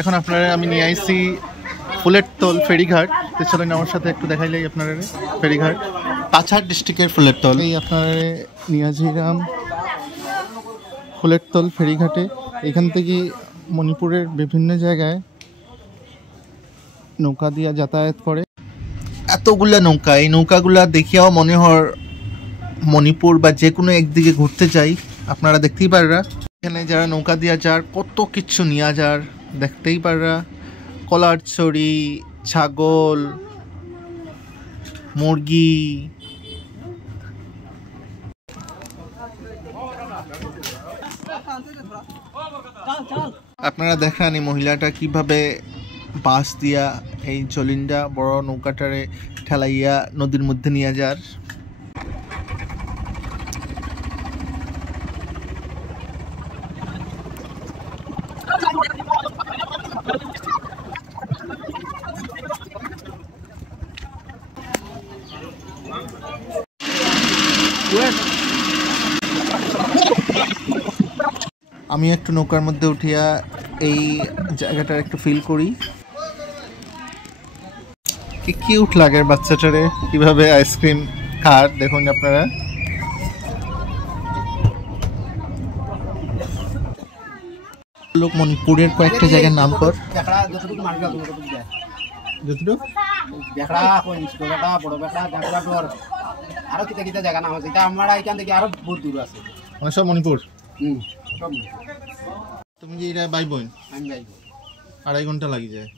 এখন আপনারা আমি নিয়ে আইছি ফুলের তল ফেরিঘাট। তো চলেন আমার সাথে একটু দেখাইলেই আপনারা ফেরিঘাট কাছাড় ডিস্ট্রিক্টের ফুলের তল। এই আপনারা নিয়ে আসিলাম ফুলের তল ফেরিঘাটে। এখান থেকে মণিপুরের বিভিন্ন জায়গায় নৌকা দিয়ে যাতায়াত করে। এতগুলা নৌকা, এই নৌকাগুলা দেখিয়াও মনে হয় মণিপুর বা যে কোনো একদিকে ঘুরতে যাই। আপনারা দেখতেই পাররা এখানে যারা নৌকা দিয়া যার কত কিছু নিয়ে যার দেখতেই পাররা। কলার ছড়ি, ছাগল, মুরগি, আপনারা দেখেন এই মহিলাটা কিভাবে বাঁশ দিয়া এই চলিন্ডা বড় নৌকাটারে ঠেলাইয়া নদীর মধ্যে নিয়ে যার। আমি একটু নৌকার মধ্যে উঠিয়া এই জায়গাটার একটু ফিল করি। কি কিউট লাগে বাচ্চাটারে কিভাবে আইসক্রিম খার দেখুন আপনারা। লোক মণিপুরের কয়েকটা জায়গার নাম কর। সব মণিপুর। তুমি কি এটা ভাই বোন? আড়াই ঘন্টা লাগি যায়।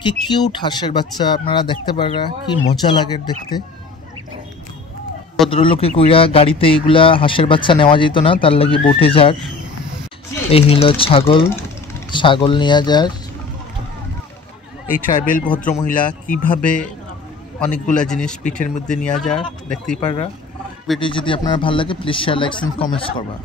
কি কিউট হাঁসের বাচ্চা আপনারা দেখতে পারা, কি মজা লাগে দেখতে। ভদ্রলোকে কইরা গাড়িতে এইগুলা হাঁসের বাচ্চা নেওয়া যেত না, তার লাগি বোটে যার। এই হলো ছাগল, ছাগল নিয়ে যার। এই ট্রাইবেল ভদ্র মহিলা কিভাবে অনেকগুলা জিনিস পিঠের মধ্যে নিয়ে যার দেখতেই পাররা। ভিডিও যদি আপনারা ভালো লাগে please share, like and comments করবা।